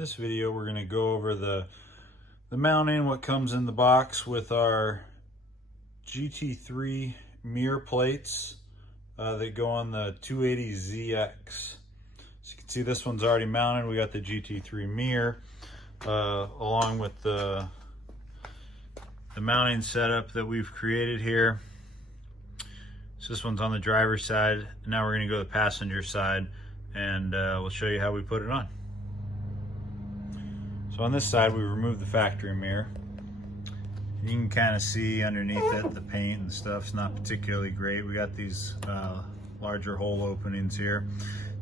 This video we're going to go over the mounting, what comes in the box with our GT3 mirror plates that go on the 280ZX. So you can see this one's already mounted. We got the GT3 mirror along with the mounting setup that we've created here. So this one's on the driver's side. Now we're going to go to the passenger side and we'll show you how we put it on. So on this side, we removed the factory mirror. You can kind of see underneath it, the paint and stuff's not particularly great. We got these larger hole openings here.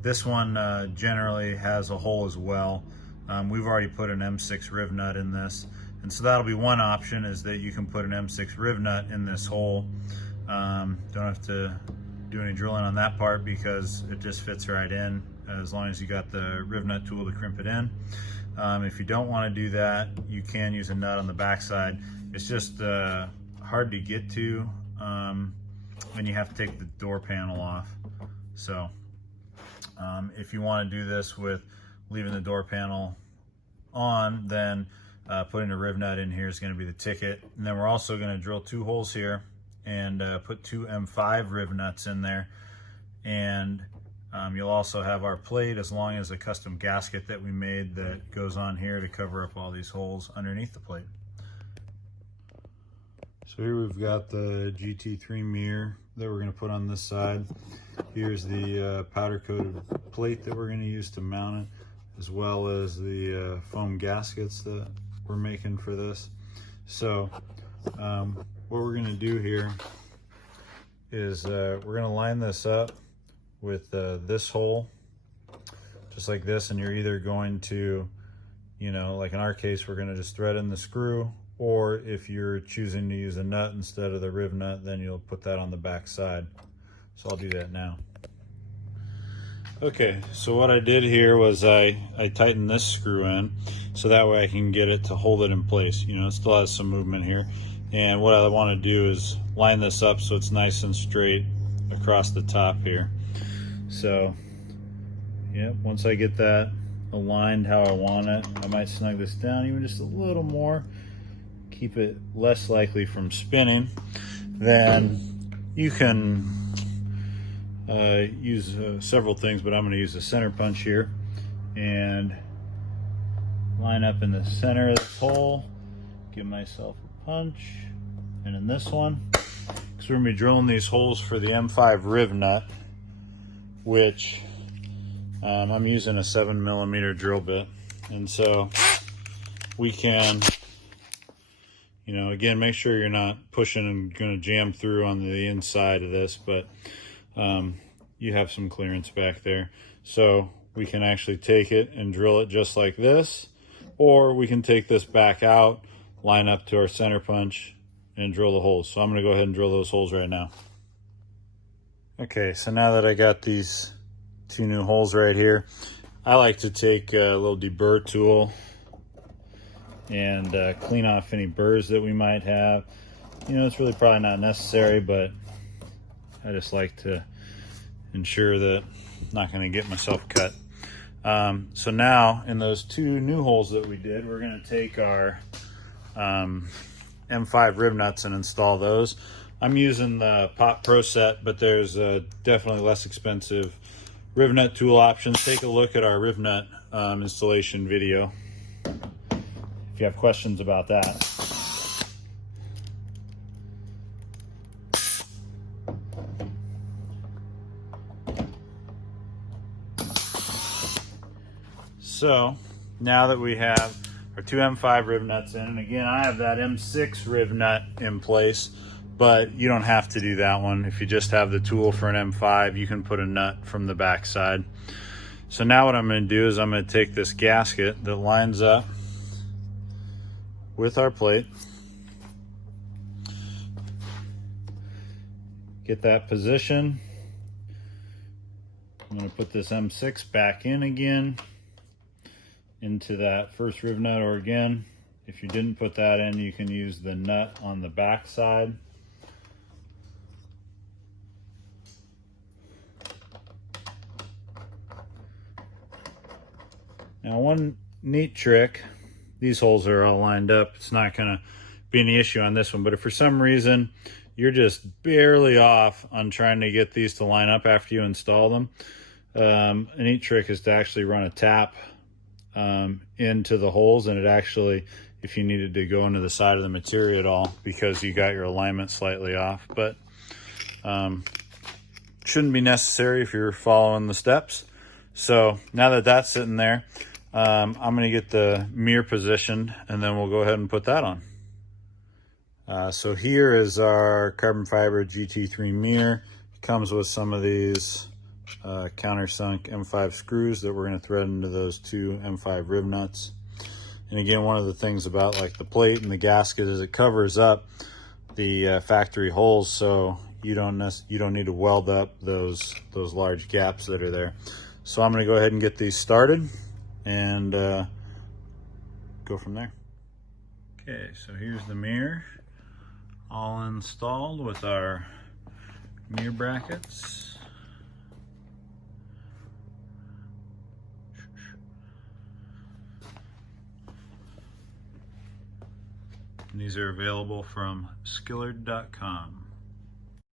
This one generally has a hole as well. We've already put an M6 riv nut in this. And so that'll be one option, is that you can put an M6 riv nut in this hole. Don't have to do any drilling on that part because it just fits right in as long as you got the riv nut tool to crimp it in. If you don't want to do that, you can use a nut on the backside. It's just hard to get to, and you have to take the door panel off. So if you want to do this with leaving the door panel on, then putting a riv nut in here is going to be the ticket. And then we're also going to drill two holes here and put two M5 riv nuts in there. And you'll also have our plate, as long as a custom gasket that we made that goes on here to cover up all these holes underneath the plate. So here we've got the GT3 mirror that we're going to put on this side. Here's the powder coated plate that we're going to use to mount it, as well as the foam gaskets that we're making for this. So what we're going to do here is we're going to line this up with this hole, just like this, and you're either going to, like in our case, we're going to just thread in the screw, or if you're choosing to use a nut instead of the riv nut, then you'll put that on the back side. So I'll do that now. Okay, so what I did here was I tightened this screw in so that way I can get it to hold it in place. It still has some movement here, and what I want to do is line this up so it's nice and straight across the top here. So yeah, once I get that aligned how I want it, I might snug this down even just a little more, keep it less likely from spinning. Then you can use several things, but I'm going to use a center punch here and line up in the center of this hole, give myself a punch. And in this one, because we're going to be drilling these holes for the M5 riv nut, which I'm using a 7mm drill bit, and so we can, again, make sure you're not pushing and going to jam through on the inside of this, but you have some clearance back there, so we can actually take it and drill it just like this, or we can take this back out, line up to our center punch, and drill the holes. So I'm going to go ahead and drill those holes right now. Okay, so now that I got these two new holes right here, I like to take a little deburr tool and clean off any burrs that we might have. It's really probably not necessary, but I just like to ensure that I'm not going to get myself cut. So now in those two new holes that we did, we're going to take our M5 riv nuts and install those. I'm using the Pop Pro set, but there's definitely less expensive riv nut tool options. Take a look at our riv nut installation video if you have questions about that. So now that we have our two M5 riv nuts in, and again, I have that M6 riv nut in place, but you don't have to do that one. If you just have the tool for an M5, you can put a nut from the back side. So now what I'm going to do is I'm going to take this gasket that lines up with our plate, get that position. I'm going to put this M6 back in again into that first riv nut, or again, if you didn't put that in, you can use the nut on the back side. Now, one neat trick. These holes are all lined up. It's not gonna be any issue on this one, but if for some reason you're just barely off on trying to get these to line up after you install them, a neat trick is to actually run a tap into the holes, and it actually, if you needed to go into the side of the material at all because you got your alignment slightly off, but shouldn't be necessary if you're following the steps. So now that that's sitting there, I'm going to get the mirror positioned, and then we'll go ahead and put that on. So here is our carbon fiber GT3 mirror. It comes with some of these countersunk M5 screws that we're going to thread into those two M5 rib nuts. And again, one of the things about like the plate and the gasket is it covers up the factory holes, so you don't need to weld up those large gaps that are there. So I'm going to go ahead and get these started and go from there. Okay, so here's the mirror all installed with our mirror brackets. And these are available from Skillard.com.